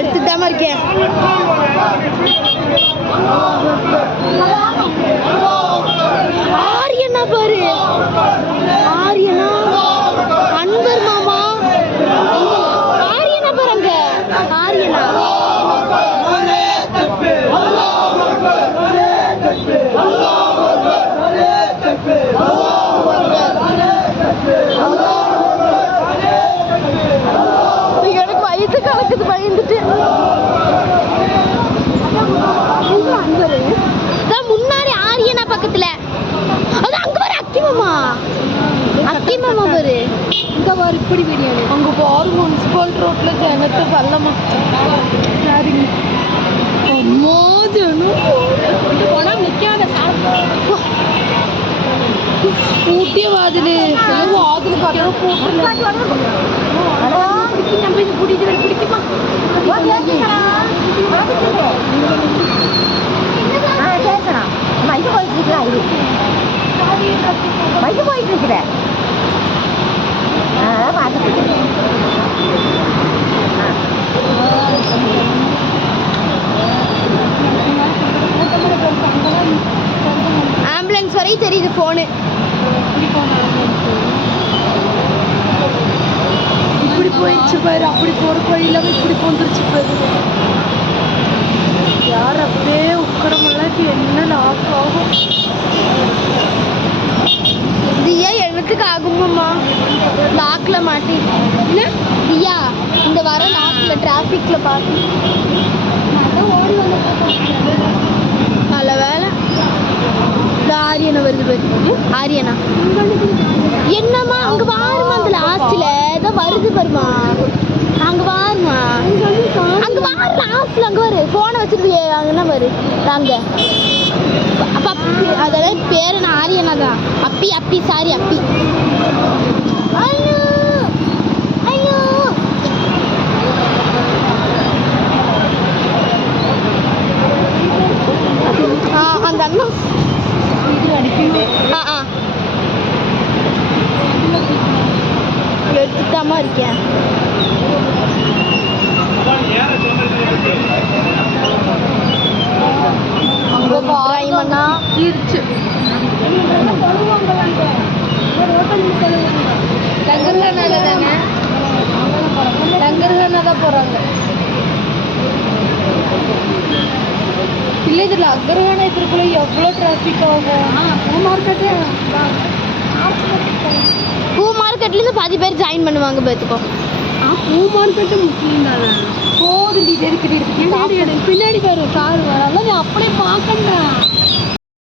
எடுத்துட்டாம இருக்கேன். ஆரியனா பாரு, ஆரியனா அன்பர் மாமா, ஆரியனா பாருங்க, ஆரியனா எனக்கு வயிற்று கலக்குது பயந்துட்டு. முன்னாடி ஆரியனா பக்கத்துல அது அங்க பாரு அக்கி மாமா, அக்கி மாமா பாரு இங்க பாரு இப்படி வீடியோ அங்க பாரு முனிசிபல் ரோட்ல ஜனத்து பள்ளமா சரிங்க அம்மா ஜனம் போனா நிக்காத பூட்டிய வாதில் வாதில் பார்க்க பூட்டு நம்ம இது பிடிக்கிற பிடிக்குமா கேட்கணும் மைக்கு போயிட்டு இருக்கிறா இது மைக்கு போயிட்டு இருக்கிற ஆம்புலன்ஸ் வரையும் தெரியுது போனு. இப்படி போயிடுச்சு பாரு, அப்படி போற கோயில இப்படி போந்துருச்சு பாரு. யார் அப்படியே உக்கரமெல்லாம் என்ன லாக் ஆகும். தியா என்னத்துக்கு ஆகுமாம்மா லாக்ல மாட்டி தியா இந்த வர லாக்ல டிராஃபிக்ல பார்த்து ஓடி வந்து நல்ல வேலை. இந்த ஆரியனா வருது பாரு, ஆரியனா என்னம்மா அங்க வாருமா, அந்த லாஸ்ட்ல ஏதோ வருது பாருமா, அங்க வாருமா, அங்க வாரு லாஸ்ட்ல அங்க வரு போனை வச்சிருக்கு அங்கெல்லாம் வரு அங்க. அப்ப அப்பி அதோட பேரு நான் ஆரியனா தான். அப்பி அப்பி சாரி அப்பி. ஐயோ ஐயோ அந்த அண்ணா இது அடிக்கவே எடுத்துட்டாம இருக்கேன். போறாங்க இல்ல இதுல அக்ரஹாரத்துக்குள்ள எவ்வளவு டிராபிக் ஆகும். பூ மார்க்கெட்ல இருந்து பாதி பேர் ஜாயின் பண்ணுவாங்க பாத்துக்கோ. பூ மார்க்கெட்டு முக்கியம் தானே. போதும் பின்னாடி பாரு கார் வரல, நீ அப்படியே பார்க்கண்டா.